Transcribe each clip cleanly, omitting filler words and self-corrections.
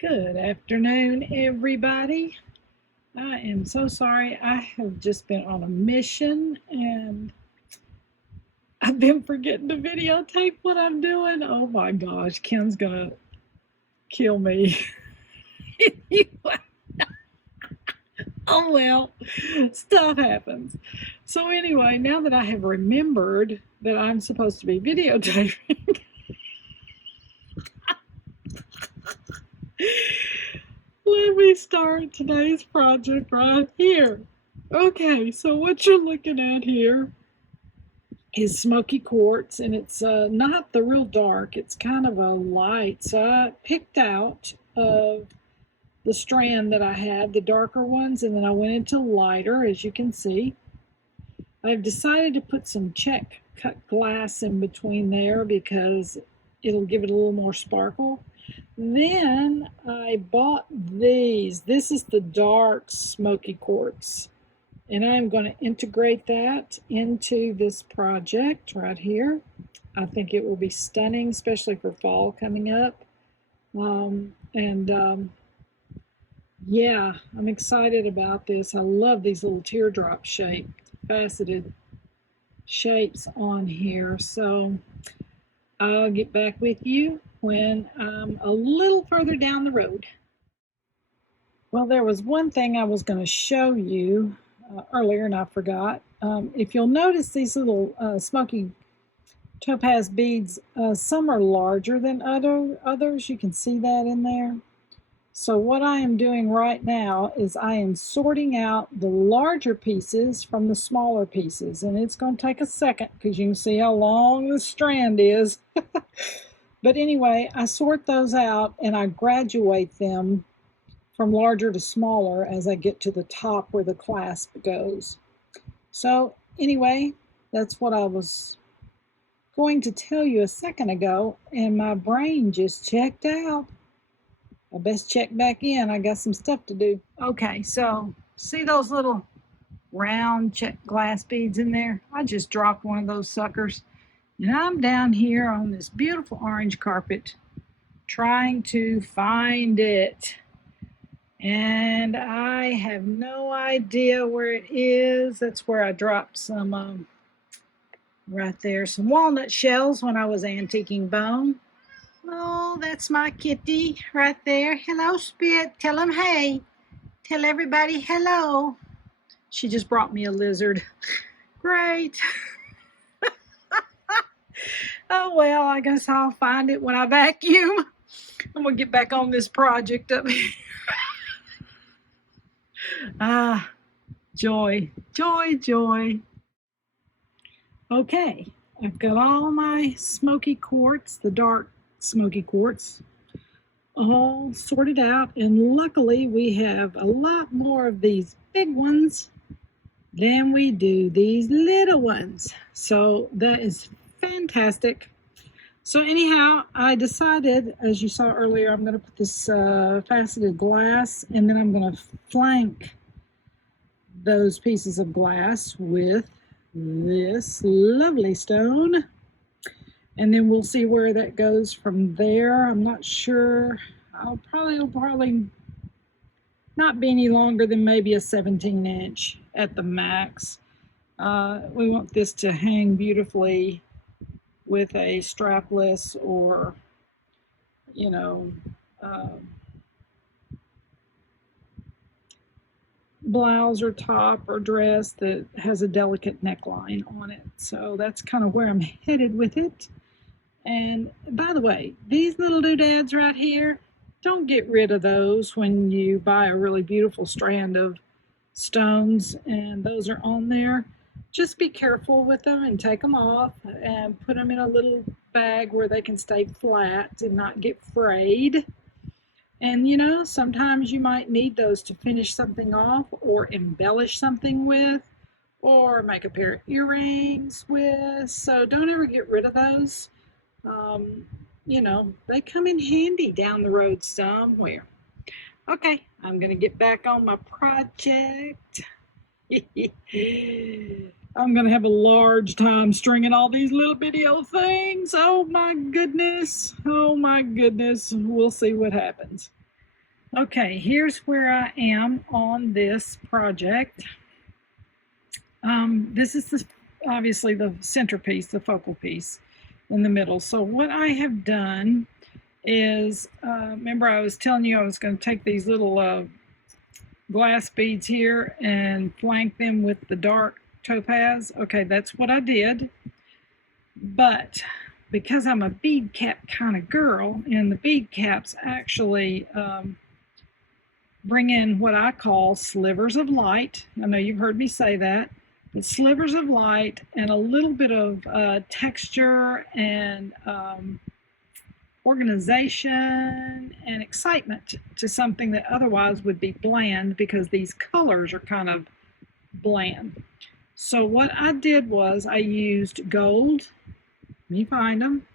Good afternoon, everybody. I am so sorry. I have just been on a mission and I've been forgetting to videotape what I'm doing. Oh my gosh, Ken's gonna kill me. Oh well, stuff happens. So, anyway, now that I have remembered that I'm supposed to be videotaping, let me start today's project right here. Okay, so what you're looking at here is Smoky Quartz, and it's not the real dark, it's kind of a light. So I picked out of the strand that I had, the darker ones, and then I went into lighter, as you can see. I've decided to put some check cut glass in between there because it'll give it a little more sparkle. Then I bought these. This is the dark Smoky Quartz. And I'm going to integrate that into this project right here. I think it will be stunning, especially for fall coming up. Yeah, I'm excited about this. I love these little teardrop shape, faceted shapes on here. So I'll get back with you when I'm a little further down the road. Well, there was one thing I was going to show you earlier and I forgot. If you'll notice these little smoky topaz beads, some are larger than others. You can see that in there. So what I am doing right now is I am sorting out the larger pieces from the smaller pieces, and it's going to take a second because you can see how long the strand is. But anyway, I sort those out and I graduate them from larger to smaller as I get to the top where the clasp goes. So anyway, that's what I was going to tell you a second ago, and my brain just checked out. I best check back in. I got some stuff to do. Okay, so see those little round check glass beads in there? I just dropped one of those suckers, and I'm down here on this beautiful orange carpet trying to find it. And I have no idea where it is. That's where I dropped some, right there, some walnut shells when I was antiquing bone. Oh, that's my kitty right there. Hello, Spit. Tell him hey. Tell everybody hello. She just brought me a lizard. Great. Oh, well, I guess I'll find it when I vacuum. I'm going to get back on this project up here. Ah, joy, joy, joy. Okay, I've got all my smoky quartz, the dark smoky quartz, all sorted out, and luckily we have a lot more of these big ones than we do these little ones. So that is fantastic. So anyhow, I decided, as you saw earlier, I'm going to put this faceted glass, and then I'm going to flank those pieces of glass with this lovely stone. And then we'll see where that goes from there. I'm not sure. I'll probably not be any longer than maybe a 17-inch at the max. We want this to hang beautifully with a strapless or, blouse or top or dress that has a delicate neckline on it. So that's kind of where I'm headed with it. And by the way, these little doodads right here, don't get rid of those when you buy a really beautiful strand of stones and those are on there. Just be careful with them and take them off and put them in a little bag where they can stay flat and not get frayed. And sometimes you might need those to finish something off or embellish something with or make a pair of earrings with. So don't ever get rid of those. They come in handy down the road somewhere. Okay, I'm going to get back on my project. I'm going to have a large time stringing all these little video things. Oh my goodness. Oh my goodness. We'll see what happens. Okay, here's where I am on this project. This is obviously the centerpiece, the focal piece in the middle. So what I have done is, remember I was telling you I was going to take these little glass beads here and flank them with the dark topaz. Okay, that's what I did. But because I'm a bead cap kind of girl, and the bead caps actually bring in what I call slivers of light. I know you've heard me say that, but slivers of light and a little bit of texture and organization and excitement to something that otherwise would be bland, because these colors are kind of bland. So what I did was I used gold. Let me find them.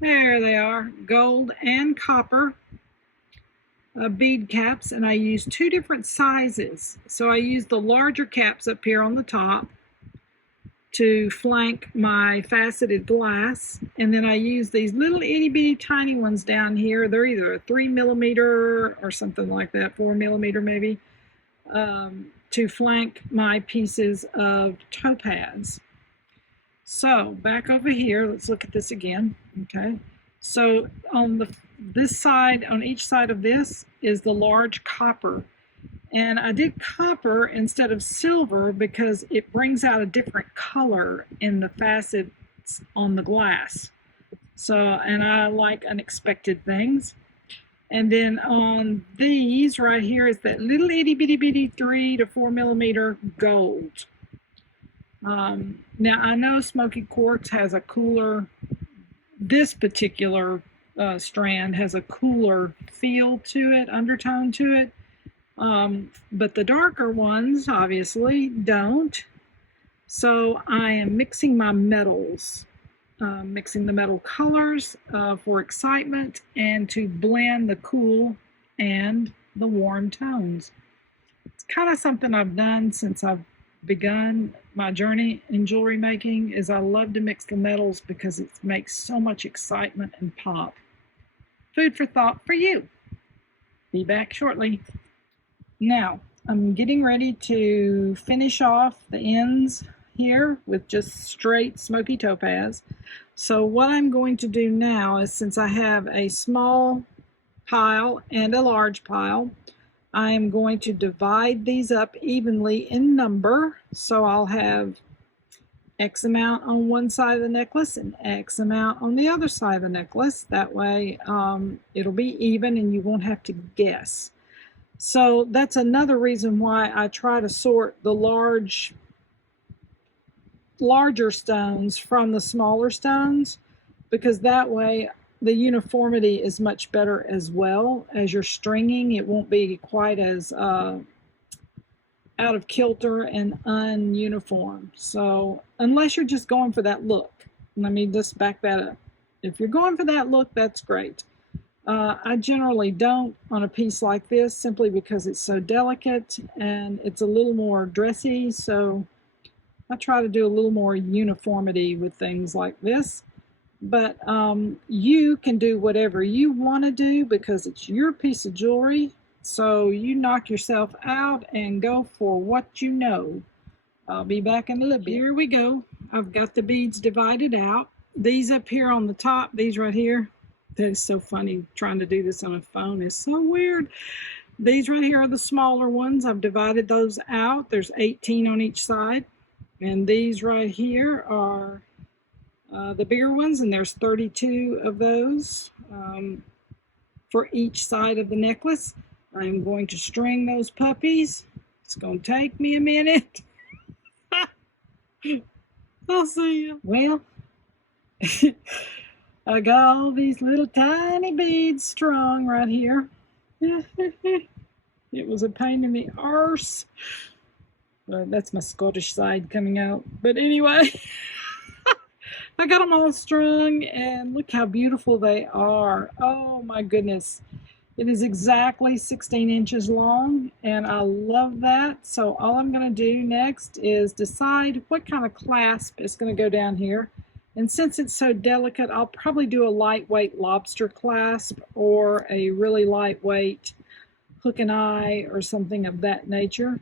There they are, gold and copper bead caps, and I used two different sizes. So I used the larger caps up here on the top to flank my faceted glass, and then I use these little itty bitty tiny ones down here. They're either a 3mm or something like that, 4mm maybe, to flank my pieces of topaz. So back over here, let's look at this again. Okay, so on this side, on each side of this is the large copper. And I did copper instead of silver because it brings out a different color in the facets on the glass. So, and I like unexpected things. And then on these right here is that little itty bitty bitty 3 to 4mm gold. Now I know Smokey Quartz has a cooler, this particular strand has a cooler feel to it, undertone to it. But the darker ones obviously don't. So I am mixing my metals, mixing the metal colors for excitement and to blend the cool and the warm tones. It's kind of something I've done since I've begun my journey in jewelry making. Is I love to mix the metals because it makes so much excitement and pop. Food for thought for you. Be back shortly. Now, I'm getting ready to finish off the ends here with just straight smoky topaz. So what I'm going to do now is, since I have a small pile and a large pile, I am going to divide these up evenly in number. So I'll have X amount on one side of the necklace and X amount on the other side of the necklace. That way it'll be even and you won't have to guess. So that's another reason why I try to sort the larger stones from the smaller stones, because that way the uniformity is much better as well. As you're stringing, it won't be quite as out of kilter and ununiform. So unless you're just going for that look, let me just back that up. If you're going for that look, that's great. I generally don't on a piece like this, simply because it's so delicate and it's a little more dressy. So I try to do a little more uniformity with things like this. But you can do whatever you want to do because it's your piece of jewelry. So you knock yourself out and go for what you know. I'll be back in a little bit. Here we go. I've got the beads divided out. These up here on the top, these right here. That is so funny. Trying to do this on a phone is so weird. These right here are the smaller ones. I've divided those out. There's 18 on each side. And these right here are the bigger ones, and there's 32 of those for each side of the necklace. I'm going to string those puppies. It's going to take me a minute. I'll see you. Well, I got all these little tiny beads strung right here. It was a pain in the arse. But that's my Scottish side coming out. But anyway, I got them all strung, and look how beautiful they are. Oh my goodness. It is exactly 16 inches long, and I love that. So all I'm going to do next is decide what kind of clasp is going to go down here. And since it's so delicate, I'll probably do a lightweight lobster clasp or a really lightweight hook and eye or something of that nature,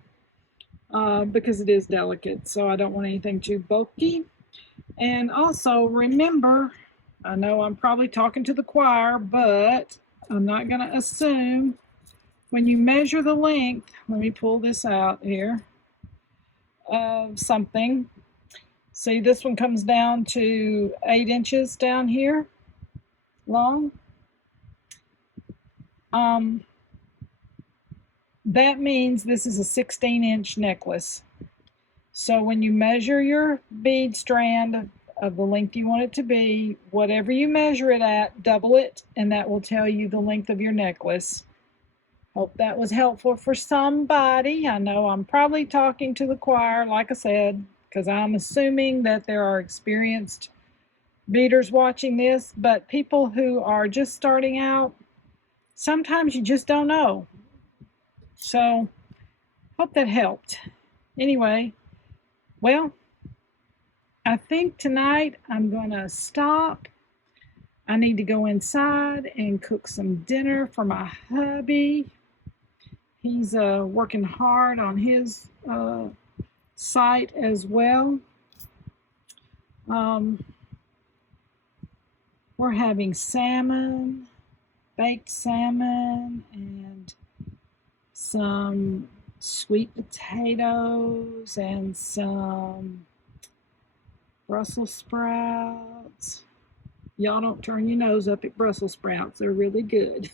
because it is delicate, so I don't want anything too bulky. And also remember, I know I'm probably talking to the choir, but I'm not going to assume when you measure the length, let me pull this out here, of something. See, this one comes down to 8 inches down here long. That means this is a 16-inch necklace. So when you measure your bead strand of the length you want it to be, whatever you measure it at, double it, and that will tell you the length of your necklace. Hope that was helpful for somebody. I know I'm probably talking to the choir, like I said, because I'm assuming that there are experienced beaders watching this, but people who are just starting out, sometimes you just don't know. So, hope that helped. Anyway, well, I think tonight I'm going to stop. I need to go inside and cook some dinner for my hubby. He's working hard on his site as well. We're having salmon, baked salmon, and some sweet potatoes and some Brussels sprouts. Y'all don't turn your nose up at Brussels sprouts. They're really good.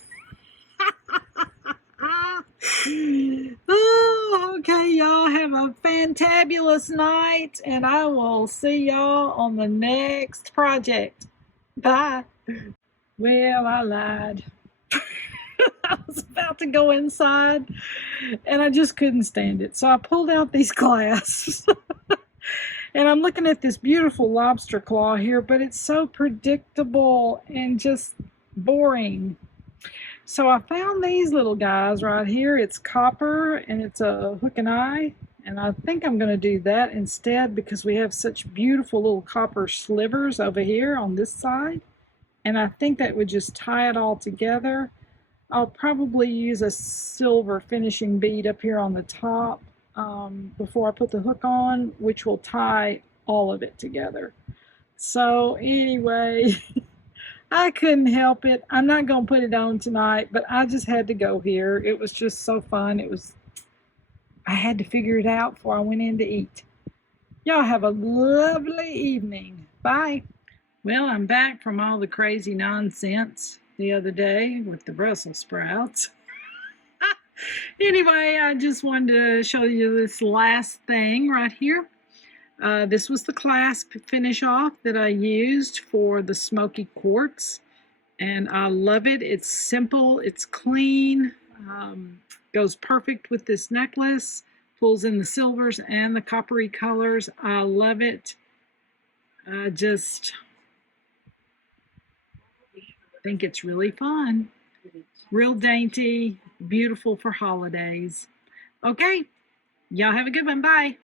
Oh, okay, y'all have a fantabulous night, and I will see y'all on the next project. Bye. Well, I lied. I was about to go inside, and I just couldn't stand it. So I pulled out these clasps. And I'm looking at this beautiful lobster claw here, but it's so predictable and just boring. So I found these little guys right here. It's copper and it's a hook and eye. And I think I'm going to do that instead because we have such beautiful little copper slivers over here on this side. And I think that would just tie it all together. I'll probably use a silver finishing bead up here on the top before I put the hook on, which will tie all of it together. So anyway, I couldn't help it. I'm not going to put it on tonight, but I just had to go here. It was just so fun. I had to figure it out before I went in to eat. Y'all have a lovely evening. Bye. Well, I'm back from all the crazy nonsense the other day with the Brussels sprouts. Anyway, I just wanted to show you this last thing right here. This was the clasp finish off that I used for the Smokey Quartz, and I love it. It's simple, it's clean, goes perfect with this necklace, pulls in the silvers and the coppery colors. I love it. I just think it's really fun, real dainty, beautiful for holidays. Okay, y'all have a good one. Bye.